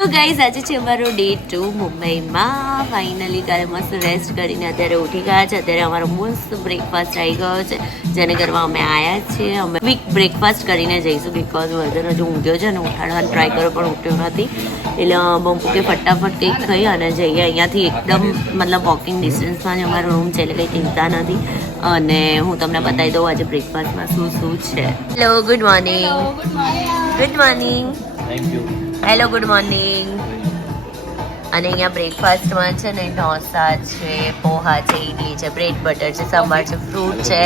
તો ગાઈઝ આજે છે અમારો ડે ટુ મુંબઈમાં. ફાઇનલી કાલે મસ્ત રેસ્ટ કરીને અત્યારે ઉઠી ગયા છે. અત્યારે અમારો મસ્ત બ્રેકફાસ્ટ આવી ગયો છે જેને કરવા અમે આવ્યા છીએ. અમે ક્વિક બ્રેકફાસ્ટ કરીને જઈશું બિકોઝ વજન હજુ ઊંઘ્યો છે અને ઉઠાડવાનો ટ્રાય કર્યો પણ ઉઠ્યો નથી. એટલે બમ્પુ કે ફટાફટ કંઈક ખાઈ અને જઈએ. અહીંયાથી એકદમ મતલબ વોકિંગ ડિસ્ટન્સમાં જ અમારો રૂમ છે એટલે કંઈ ચિંતા નથી. અને હું તમને બતાવી દઉં આજે બ્રેકફાસ્ટમાં શું શું છે. Hello good morning good morning thank you hello good morning અને અહીંયા બ્રેકફાસ્ટમાં છે ને ઢોસા છે પોહા છે ઇડલી છે બ્રેડ બટર છે સંભાર છે ફ્રૂટ છે.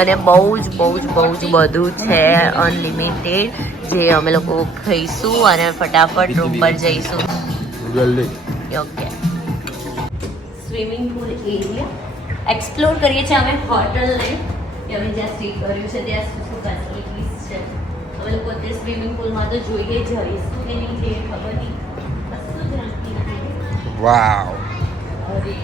અને બહુ જ બહુ જ બહુ જ બધું છે અનલિમિટેડ જે અમે લોકો ખાઈશું અને ફટાફટ રૂમ પર જઈશું. Okay swimming pool area explore કરીએ છીએ અમે હોટલને અમે જ્યાં સ્ટે કર્યું છે ત્યાં શું શું ફેસિલિટીઝ છે. અમે લોકો તે સ્વિમિંગ પુલમાં તો જોઈએ જઈશું કે નહીં જઈએ ખબર નહીં. કશું જ નથી. વાવ. અરે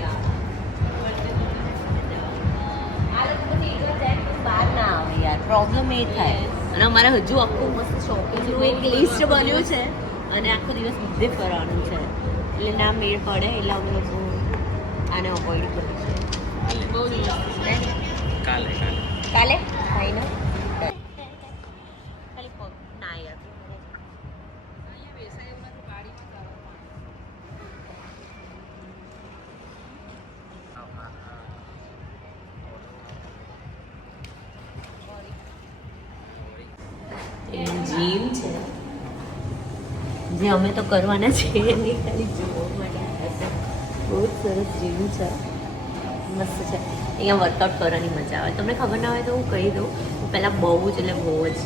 બહાર ના આવે યાર. પ્રોબ્લેમ એ થાય. અને અમારે હજુ આખું મસ્ત શોપિંગનું એક લિસ્ટ બન્યું છે. અને આખો દિવસ બધે ફરવાનું છે. એટલે ના મેળ પડે એટલે અમે લોકો આને અવોઈડ બહુ છે. કાલે કાલે. કાલે ફાઇનલ ખાલી પગ ના યાર જીમ છે જે અમે તો કરવાના છીએ નહીં ખાલી જોવા માટે બહુ સરસ જીમ છે. મસ્ત છે. અહીંયા વર્કઆઉટ કરવાની મજા આવે. તમને ખબર ના હોય તો હું કહી દઉં હું પહેલાં બહુ જ એટલે બહુ જ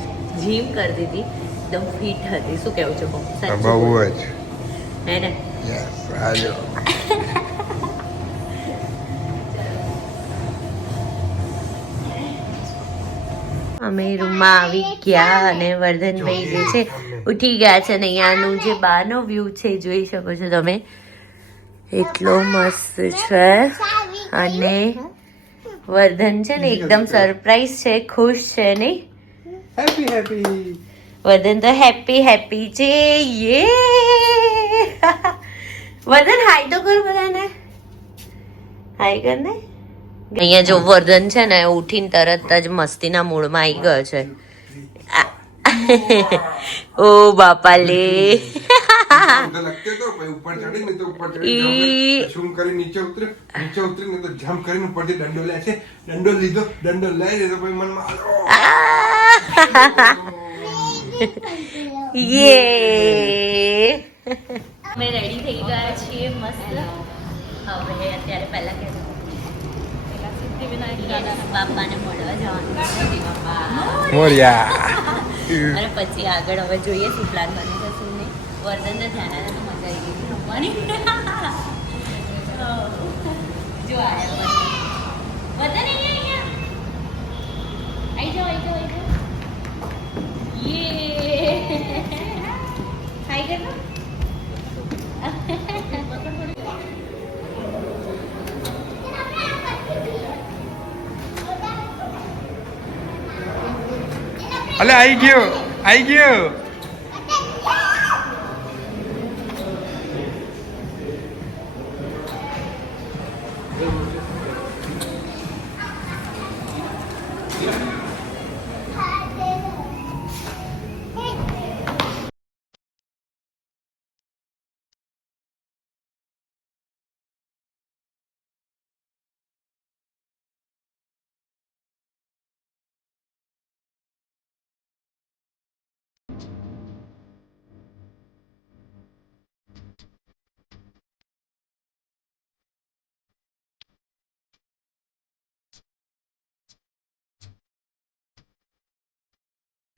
જીમ કરતી હતી. એકદમ ફિટ હતી. શું કહેવું છે બહુ? બહુ. જ. હે ને? અમે રૂમમાં આવી ગયા અને વર્ધનભાઈ જે છે ઉઠી ગયા છે અને અહીંયાનું જે બહારનો વ્યૂ છે જોઈ શકો છો તમે. એટલો મસ્ત છે. અને વર્ધન છે ને એકદમ સરપ્રાઈઝ છે ખુશ છે નહીં? હેપી હેપી વર્ધન તો હેપી હેપી છે યે વર્ધન હાય તો કર બધાને. હાય કર ને અહીંયા જો વર્ધન છે ને ઉઠીને તરત જ મસ્તીના મૂડમાં આવી ગયો છે. ઓ બાપા લે તો લગતે તો પછી ઉપર ચડી ને તો ઉપર ચડી ઈ. જમ્પ શું કરી નીચે ઉતરે? નીચે ઉતરી ને તો જમ્પ કરીને ઉપરથી દંડો લે છે. દંડો લીધો દંડો લઈ લીધો પછી મનમાં આલો યે. અમે રેડી થઈ ગયા છીએ મસ્ત. હવે અત્યારે પહેલા કે બાપાને મળવા જવાનું છે બાપા મોરિયા અને પછી આગળ હવે જોઈએ શું પ્લાન બને છે શું નહીં. વર્ધનને ધ્યાન આવે તો મજા આવી ગઈ. રમવાની. જો આવ્યા વર્ધન અહીંયા અહીંયા. આવી જાઓ આવી જાઓ. અલે આઈ ગયો આઈ ગયો.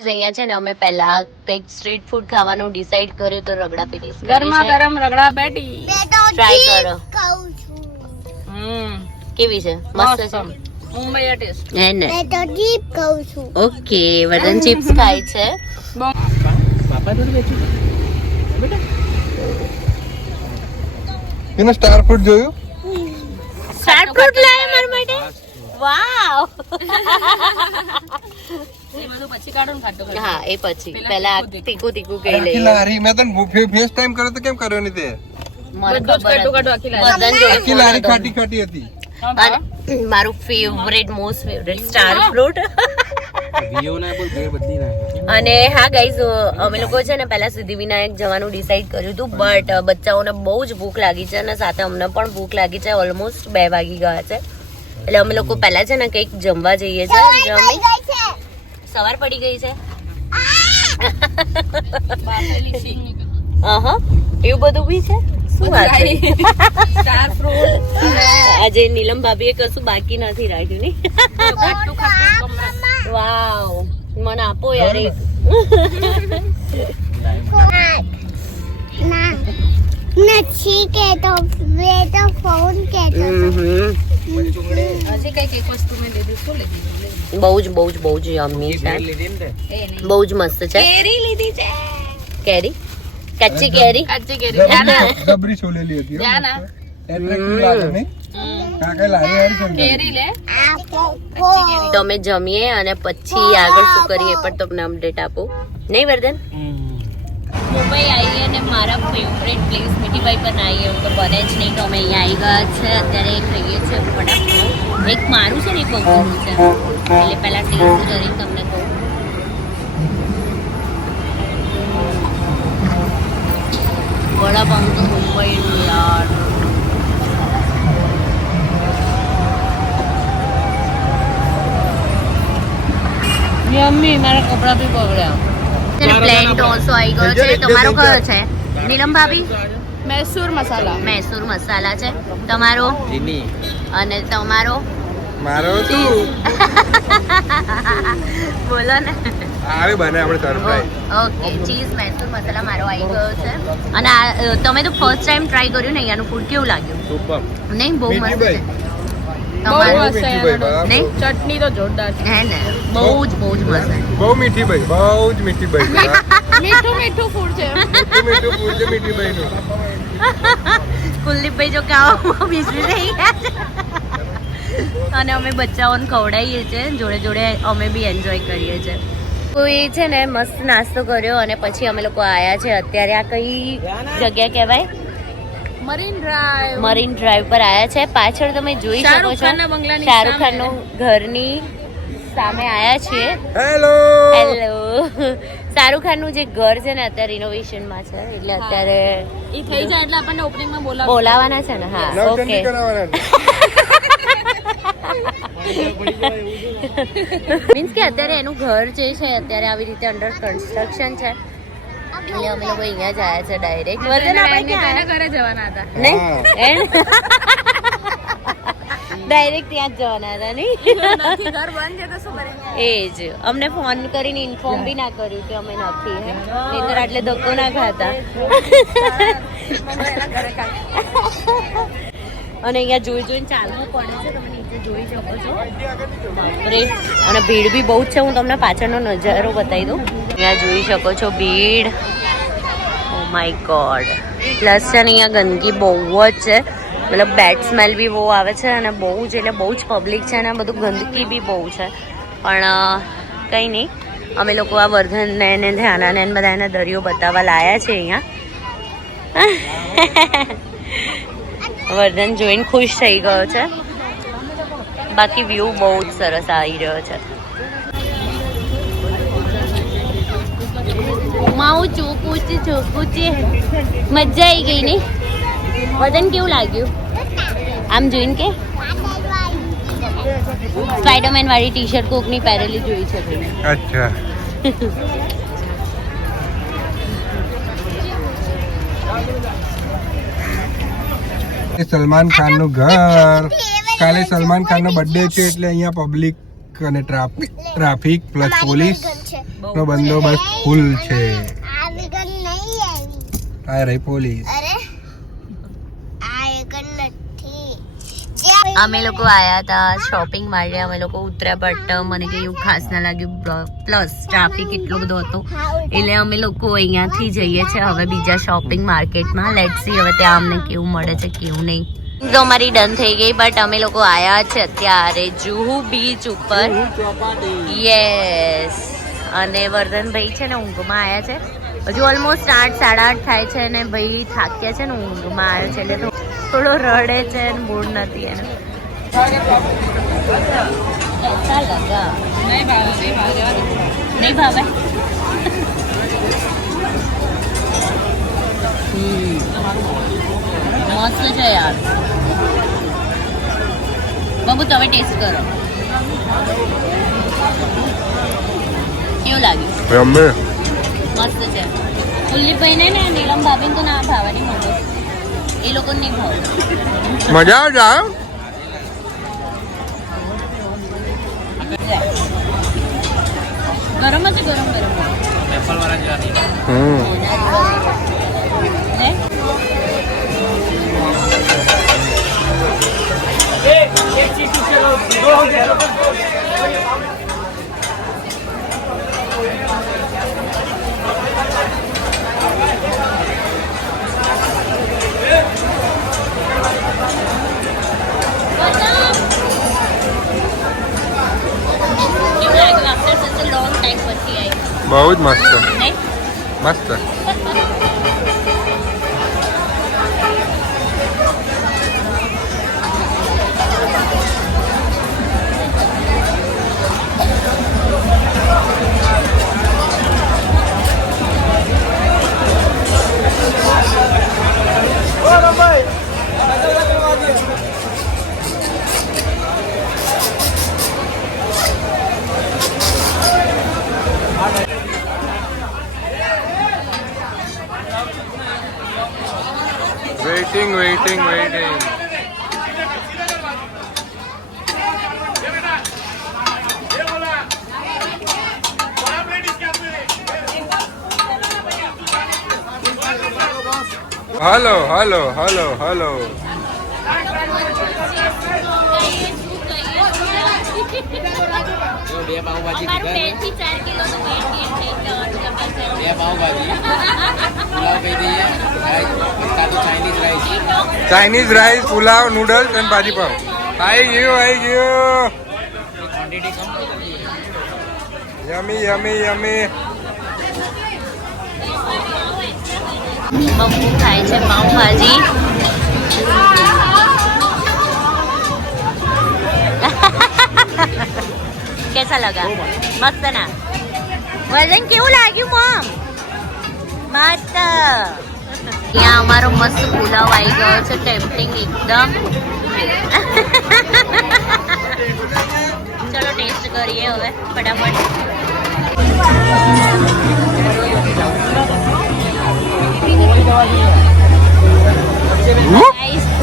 અહીંયા છે ને અમે પહેલા કંઈક સ્ટ્રીટ ફૂડ ખાવાનું ડિસાઈડ કર્યું તો રગડા પેટીસ ગરમા ગરમ રગડા પેટી ટ્રાય કરો. હમ. કેવી છે? મસ્ત છે? મુંબઈ ટેસ્ટ હે ને. ઓકે વરદન ચિપ્સ ખાય છે. એને સ્ટાર ફૂડ જોયું? સ્ટાર ફ્રૂટ લાય મારા માટે? વાવ પછી કાઢો ને ખાટું ખાટું. હા એ પછી. પેલા તીખું તીખું. કહી લઈએ લારી મેં તને ફેસ ટાઈમ કર્યો તો કેમ કર્યો નહીં તે? આખી લારી. ખાટી ખાટી હતી. અને હા. મારું favourite most favourite star fruit અને હા ગાઈઝ અમે લોકો છે ને પહેલા સિદ્ધિવિનાયક જવાનું ડિસાઈડ કર્યું હતું બટ બચ્ચાઓને બહુ જ ભૂખ લાગી છે અને સાથે અમને પણ ભૂખ લાગી છે. ઓલમોસ્ટ બે વાગી ગયા છે. એટલે અમે લોકો પહેલા છે ને કંઈક જમવા જઈએ છીએ જમી સવાર પડી ગઈ છે. એવું બધું બી છે શું વાત. આજે નીલમ ભાભીએ કશું બાકી નથી રાખ્યું કમરા. વાવ મને આપો યાર એક નથી કેતો બે તો ફોન કેતો બહુ જ બહુ જ બહુ જ યમ્મી છે. બહુ જ મસ્ત છે. કેરી લીધી છે. કેરી? કચ્ચી કેરી? કચ્ચી કેરી. જાના જબરી છોલેલી હતી. જાના તમે જમીએ અને પછી આગળ શું કરીએ પણ તમને અપડેટ આપું. નહીં વર્ધન? મુંબઈ આવી અને મારા ફેવરેટ પ્લેસ મીઠીભાઈ પણ આવી એવું તો બને જ નહીં તો અમે અહીંયા આવી ગયા છે, અત્યારે ખાઈએ છીએ ફટાફટ એક મારું છે ને એક છે. એટલે પહેલાં ટેસ્ટ કરીને તમને કહું. વડાપાઉં તો મુંબઈનું યાર. યમ્મી, મારા કપડા બી બગડ્યા. પ્લેન ઢોસો આવી ગયો છે. તમારો કયો છે. નીલમ ભાભી? મૈસૂર મસાલા. મૈસૂર મસાલા છે. તમારો? અને તમારો? મારો શું? બોલો ને. આવે બને આપણે તરફાઈ ઓકે. ચીઝ મૈસૂર મસાલા મારો આવી ગયો છે. અને આ તમે તો ફર્સ્ટ ટાઈમ ટ્રાય કર્યું ને? અહીંયાનું ફૂડ કેવું લાગ્યું? સુપર નહીં બહુ મસ્ત છે. ચટણી તો જોરદાર છે. હે ને? બહુ જ બહુ જ મસ્ત બહુ મીઠી ભાઈ બહુ જ મીઠી ભાઈ મીઠું મીઠું ફૂડ છે. મીઠું મીઠું ફૂલ છે મીઠી ભાઈ નું કુલદીપભાઈ જો ખાવામાં બિઝી થઈ ગયા છે. અને અમે બચ્ચાઓને ખવડાવીએ છીએ જોડે જોડે અમે બી એન્જોય કરીએ છીએ. કોઈ છે ને મસ્ત નાસ્તો કર્યો અને પછી અમે લોકો આયા છે. અત્યારે આ કઈ જગ્યા કહેવાય? Marine drive. મરીન ડ્રાઈવ પર આવ્યા છે. પાછળ તમે જોઈ શકો છો. શાહરૂખ ખાન. ખાનનું ઘરની સામે આવ્યા છીએ હેલો. હેલો. શાહરુખ ખાનનું જે ઘર છે ને અત્યારે રિનોવેશનમાં છે. એટલે અત્યારે એ થઈ જાય એટલે આપણને ઓપનિંગમાં બોલાવ બોલાવાના છે ને હા. ઓકે. મીન્સ કે અત્યારે એનું ઘર જે છે અત્યારે આવી રીતે અંડર કન્સ્ટ્રક્શન છે. એટલે અમે લોકો અહીંયા જ આવ્યા છે ડાયરેક્ટ વર્ધન આપણે ક્યાં? ઘરે જવાના હતા. નહીં ડાયરેક્ટ ત્યાં જ જવાના હતા નહીં? નથી ઘર બંધ છે તો શું કરીએ એ જ અમને ફોન કરીને ઇન્ફોર્મ બી ના કર્યું કે અમે નથી હે? નહીંતર આટલે ધક્કો ના ખાતા. અને અહીંયા જોઈ જોઈને ચાલવું પડે છે તમે નીચે જોઈ શકો છો. અને ભીડ બી બહુ જ છે હું તમને પાછળનો નજારો બતાવી દઉં. અહીંયા જોઈ શકો છો ભીડ. ઓ માય ગોડ પ્લસ છે ને અહીંયા ગંદકી બહુ જ છે. મતલબ બેડ સ્મેલ બી બહુ આવે છે અને બહુ જ એટલે બહુ જ પબ્લિક છે અને બધું ગંદકી બી બહુ છે. પણ કંઈ નહીં. અમે લોકો આ વર્ધનને ને ધ્યાનાને ને બધાને દરિયો બતાવવા લાયા છે અહીંયા. વર્ધન જોઈને ખુશ થઈ ગયો છે. બાકી વ્યૂ બહુ જ સરસ આવી રહ્યો છે. માઉ ચોકુચી ચોકુચી. મજા આવી ગઈ ને? વજન કેવું લાગ્યું? આમ જોઈને કે? સ્પાઈડરમેન વાળી ટી શર્ટ કોકની પહેરેલી જોઈ છે અચ્છા. એ સલમાન ખાનનું ઘર. કાલે સલમાન ખાન નો બર્થડે છે એટલે અહીંયા પબ્લિક અને ટ્રાફિક ટ્રાફિક પ્લસ પોલીસ નો બંદોબસ્ત ફૂલ છે. આ રહી પોલીસ. અમે લોકો આયા હતા શોપિંગ માટે અમે લોકો ઉતર્યા બટ મને કંઈ એવું ખાસ ના લાગ્યું. પ્લસ ટ્રાફિક એટલો બધો હતો. એટલે અમે લોકો અહીંયાથી જઈએ છીએ. હવે બીજા શોપિંગ માર્કેટમાં લેટ સી હવે ત્યાં અમને કેવું મળે છે કેવું નહીં. તો અમારી ડન થઈ ગઈ બટ અમે લોકો આયા છે અત્યારે જુહુ બીચ ઉપર. યસ અને વર્ધનભાઈ છે ને ઊંઘમાં આવ્યા છે. હજુ ઓલમોસ્ટ આઠ, સાડા આઠ થાય છે અને ભાઈ થાક્યા છે ને ઊંઘમાં આવ્યો છે, એટલે થોડો રડે છે ને મૂળ નથી એને. નહીં ભાવે? મસ્ત છે યાર. બાબુ, તમે ટેસ્ટ કરો. કેવું લાગ્યું. મસ્ત છે. કુલદીપભાઈ ને નીલમ ભાભીને તો ના ભાવે નહીં એ લોકોને નહીં ભાવે મજા આવે ગરમ જ ગરમ ગરમ. હમ. કેવું બહુ જ મસ્ત મસ્ત હલો હલો હલો હલો. બે તો Chinese rice Chinese rice pulao noodles અને ભાજી પાઉ. આવી ગયું આવી ગયું. યમી યમી યમી બમ્બુ ખાય છે, પાઉંભાજી. કેસા લગા? મસ્ત ના. વજન કેવું લાગ્યું, મોમ? મસ્ત. ત્યાં અમારો મસ્ત પુલાવ આવી ગયો છે ટેમ્પટિંગ એકદમ. ચલો ટેસ્ટ કરીએ હવે, ફટાફટ.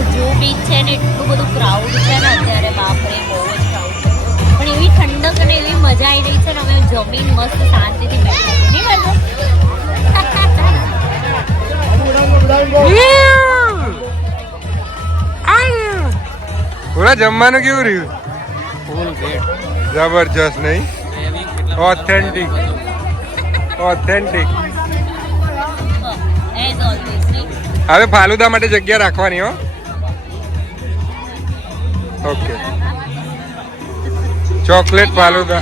જો બીચ છે ને એટલું બધું ક્રાઉડ છે ને અત્યારે બાપરે બહુ જ ક્રાઉડ છે. પણ એવી ઠંડક અને એવી મજા આવી રહી છે ને અમે જમીન મસ્ત શાંતિથી બેઠા નહીં પૂરા જમવાનું કેવું રહ્યું? જબરજસ્ત નહીં? ઓથેન્ટિક ઓથેન્ટિક હવે ફાલુદા માટે જગ્યા રાખવાની, હો. ઓકે. ચોકલેટ ફાલુદા.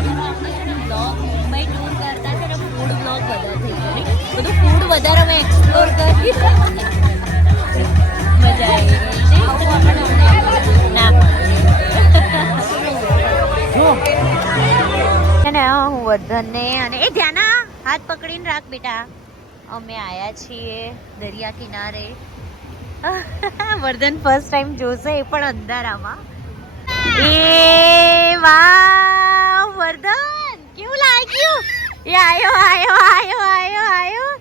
હું વર્ધનને અને એ ધ્યાના હાથ પકડીને રાખ બેટા. અમે આયા છીએ દરિયા કિનારે. વર્ધન ફર્સ્ટ ટાઈમ જોશે એ પણ અંધારામાં. એ વાહ વર્ધન! કેવું લાગ્યું? એ આયો આયો આયો આયો આયો.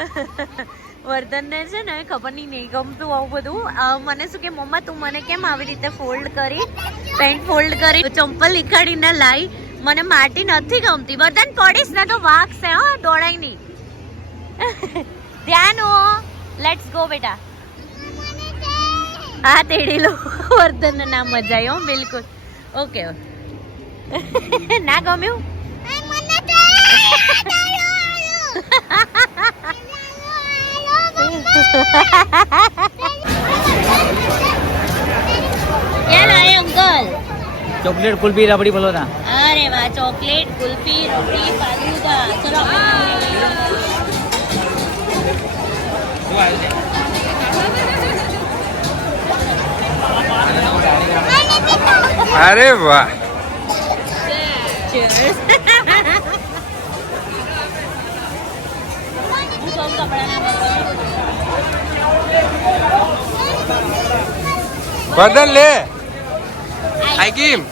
વર્ધનને છે ને ખબર નહીં નહીં ગમતું આવું બધું. મને શું કે મમ્મા, તું મને કેમ આવી રીતે ફોલ્ડ કરી? પેન્ટ ફોલ્ડ કરી? ચંપલ નીકાળીને લાઈ. મને માટી નથી ગમતી. વરદાન પડીશ ને તો વાગશે હો દોડાય નહીં ધ્યાન હો. લેટ્સ ગો બેટા. હા તેડી લો વર્ધન ના મજા હો બિલકુલ. ઓકે ના ગમ્યું? ચોકલેટ કુલ્ફી રબડી બોલો ના અરે વાહ ચોકલેટ કુલ્ફી રોટી ફાલુદા. ચલો. અરે વાહ. બદલ લે. આઈ ગીમ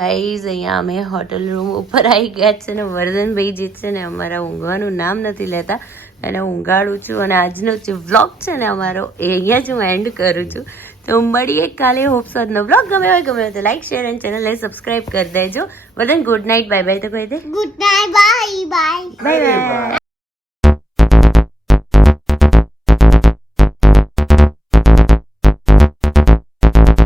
ગાઈઝ અહીંયા અમે હોટલ રૂમ ઉપર આવી ગયા છે ને વર્ધનભાઈ જે છે ને અમારા ઊંઘવાનું નામ નથી લેતા એને ઊંઘાડું છું અને આજનો જે વ્લોગ છે ને અમારો એ અહીંયા જ હું એન્ડ કરું છું. તો મળીએ કાલે હોપ્સ આજનો વ્લોગ ગમે હોય ગમે હોય તો લાઈક શેર અને ચેનલને સબસ્ક્રાઈબ કરી દેજો. Vardhan good night bye bye તો કહી દે. Good night bye bye bye bye